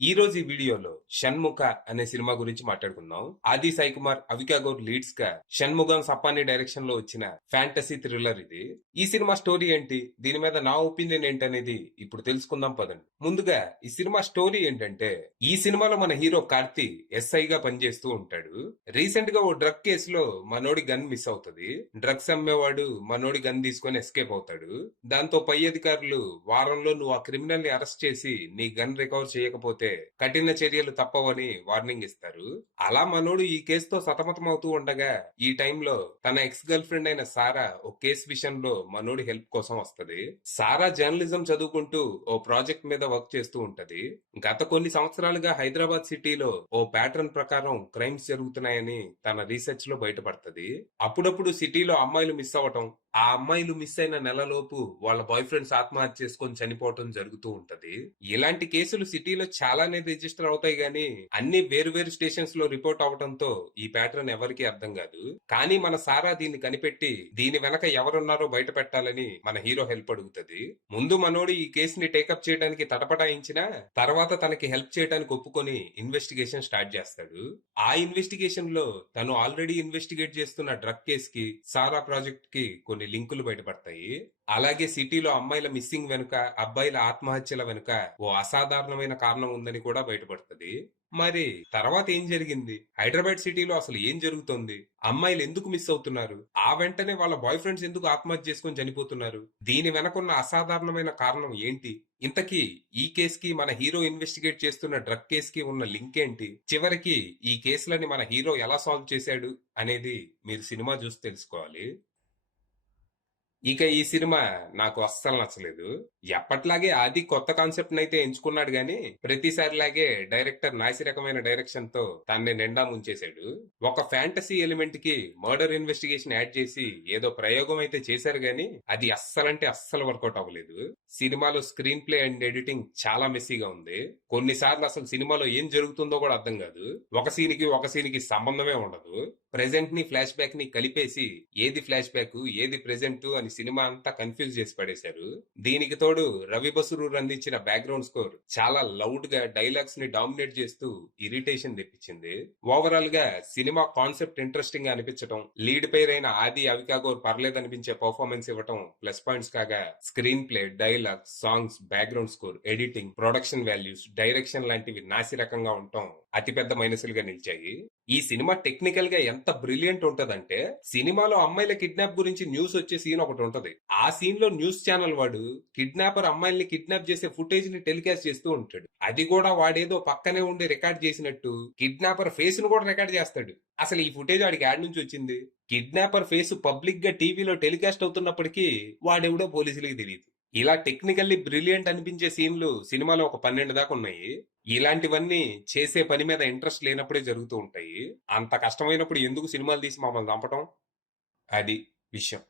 ఈ రోజు ఈ వీడియోలో షణ్ముఖ అనే సినిమా గురించి మాట్లాడుకుందాం. ఆది సాయి కుమార్, అవికా గౌర్ లీడ్స్ గా షణ్ముగం సప్పాని డైరెక్షన్ లో వచ్చిన ఫ్యాంటసీ థ్రిల్లర్ ఇది. ఈ సినిమా స్టోరీ ఏంటి, దీని మీద నా ఒపీనియన్ ఏంటనేది ఇప్పుడు తెలుసుకుందాం పదండి. ముందుగా ఈ సినిమా స్టోరీ ఏంటంటే, ఈ సినిమాలో మన హీరో కార్తీ ఎస్ఐ గా పనిచేస్తూ ఉంటాడు. రీసెంట్ గా ఓ డ్రగ్ కేసులో మనోడి గన్ మిస్ అవుతుంది. డ్రగ్స్ అమ్మేవాడు మనోడి గన్ తీసుకొని ఎస్కేప్ అవుతాడు. దాంతో పై అధికారులు వారంలో నువ్వు ఆ క్రిమినల్ ని అరెస్ట్ చేసి నీ గన్ రికవర్ చేయకపోతే కఠిన చర్యలు తప్పవని వార్నింగ్ ఇస్తారు. అలా మనోడు ఈ కేసుతో సతమతం అవుతూ ఉండగా ఈ టైంలో తన ఎక్స్ గర్ల్ ఫ్రెండ్ అయిన సారా ఓ కేసు విషయంలో మనోడి హెల్ప్ కోసం వస్తది. సారా జర్నలిజం చదువుకుంటూ ఓ ప్రాజెక్ట్ మీద వర్క్ చేస్తూ ఉంటది. గత కొన్ని సంవత్సరాలుగా హైదరాబాద్ సిటీలో ఓ ప్యాటర్న్ ప్రకారం క్రైమ్స్ జరుగుతున్నాయని తన రీసెర్చ్ లో బయటపడుతుంది. అప్పుడప్పుడు సిటీలో అమ్మాయిలు మిస్ అవ్వటం, ఆ అమ్మాయిలు మిస్ అయిన నెలలోపు వాళ్ళ బాయ్ ఫ్రెండ్స్ ఆత్మహత్య చేసుకొని చనిపోవటం జరుగుతూ ఉంటది. ఇలాంటి కేసులు సిటీలో చాలానే రిజిస్టర్ అవుతాయి గానీ అన్ని వేరు వేరు స్టేషన్స్ లో రిపోర్ట్ అవడంతో ఈ ప్యాటర్న్ ఎవరికీ అర్థం కాదు. కానీ మన సారా దీన్ని కనిపెట్టి దీని వెనక ఎవరున్నారో బయట పెట్టాలని మన హీరో హెల్ప్ అడుగుతుంది. ముందు మనోడు ఈ కేసుని టేకప్ చేయడానికి తటపటాయించినా తర్వాత తనకి హెల్ప్ చేయడానికి ఒప్పుకొని ఇన్వెస్టిగేషన్ స్టార్ట్ చేస్తాడు. ఆ ఇన్వెస్టిగేషన్ లో తను ఆల్రెడీ ఇన్వెస్టిగేట్ చేస్తున్న డ్రగ్ కేస్ కి, సారా ప్రాజెక్ట్ కి కొన్ని లింకులు బయటపడతాయి. అలాగే సిటీలో అమ్మాయిల మిస్సింగ్ వెనుక, అబ్బాయిల ఆత్మహత్యల వెనుక ఓ అసాధారణమైన కారణం ఉందని కూడా బయటపడుతుంది. మరి తర్వాత ఏం జరిగింది, హైదరాబాద్ సిటీలో అసలు ఏం జరుగుతోంది, అమ్మాయిలు ఎందుకు మిస్ అవుతున్నారు, ఆ వెంటనే వాళ్ళ బాయ్ ఫ్రెండ్స్ ఎందుకు ఆత్మహత్య చేసుకొని చనిపోతున్నారు, దీని వెనకున్న అసాధారణమైన కారణం ఏంటి, ఇంతకీ ఈ కేసుకి మన హీరో ఇన్వెస్టిగేట్ చేస్తున్న డ్రగ్ కేసుకి ఉన్న లింక్ ఏంటి, చివరికి ఈ కేసులని మన హీరో ఎలా సాల్వ్ చేశాడు అనేది మీరు సినిమా చూసి తెలుసుకోవాలి. ఇక ఈ సినిమా నాకు అస్సలు నచ్చలేదు. ఎప్పట్లాగే ఆది కొత్త కాన్సెప్ట్ నైతే ఎంచుకున్నాడు గాని ప్రతిసారిలాగే డైరెక్టర్ నాసి రకమైన డైరెక్షన్ తో తన్ని నిండా ముంచేశాడు. ఒక ఫ్యాంటసీ ఎలిమెంట్ కి మర్డర్ ఇన్వెస్టిగేషన్ యాడ్ చేసి ఏదో ప్రయోగం అయితే చేశారు గాని అది అస్సలంటే అస్సలు వర్కౌట్ అవ్వలేదు. సినిమాలో స్క్రీన్ ప్లే అండ్ ఎడిటింగ్ చాలా మెస్సీగా ఉంది. కొన్నిసార్లు అసలు సినిమాలో ఏం జరుగుతుందో కూడా అర్థం కాదు. ఒక సీన్ కి సంబంధమే ఉండదు. ప్రెజెంట్ ని ఫ్లాష్ బ్యాక్ ని కలిపేసి ఏది ఫ్లాష్ బ్యాక్ ఏది ప్రెజెంట్ అని సినిమా అంతా కన్ఫ్యూజ్ చేసి పడేశారు. దీనికి తోడు రవి బసూర్ అందించిన బ్యాక్గ్రౌండ్ స్కోర్ చాలా లౌడ్ గా డైలాగ్స్ ని డామినేట్ చేస్తూ ఇరిటేషన్ తెప్పించింది. ఓవరాల్ గా సినిమా కాన్సెప్ట్ ఇంట్రెస్టింగ్ గా అనిపించడం, లీడ్ పేర్ అయిన ఆది అవికా గౌర్ పర్లేదనిపించే పర్ఫార్మెన్స్ ఇవ్వటం ప్లస్ పాయింట్స్ కాగా, screen play, dialogue, songs, background score, editing, production values, direction లాంటివి నాసి రకంగా ఉండటం అతిపెద్ద మైనస్లుగా నిలిచాయి. ఈ సినిమా టెక్నికల్ గా ఎంత బ్రిలియంట్ ఉంటదంటే, సినిమాలో అమ్మాయిల కిడ్నాప్ గురించి న్యూస్ వచ్చే సీన్ ఒకటి ఉంటది. ఆ సీన్ లో న్యూస్ ఛానల్ వాడు కిడ్నాపర్ అమ్మాయిల్ని కిడ్నాప్ చేసే ఫుటేజ్ ని టెలికాస్ట్ చేస్తూ ఉంటాడు. అది కూడా వాడేదో పక్కనే ఉండి రికార్డ్ చేసినట్టు కిడ్నాపర్ ఫేస్ ను కూడా రికార్డ్ చేస్తాడు. అసలు ఈ ఫుటేజ్ వాడికి యాడ్ నుంచి వచ్చింది? కిడ్నాపర్ ఫేస్ పబ్లిక్ గా టీవీలో టెలికాస్ట్ అవుతున్నప్పటికీ వాడెవడో పోలీసులకి తెలియదు. ఇలా టెక్నికల్లీ బ్రిలియంట్ అనిపించే సీన్లు సినిమాలో ఒక 12 దాకా ఉన్నాయి. ఇలాంటివన్నీ చేసే పని మీద ఇంట్రెస్ట్ లేనప్పుడే జరుగుతూ ఉంటాయి. అంత కష్టమైనప్పుడు ఎందుకు సినిమాలు తీసి మమ్మల్ని చంపటం? అది విషయం.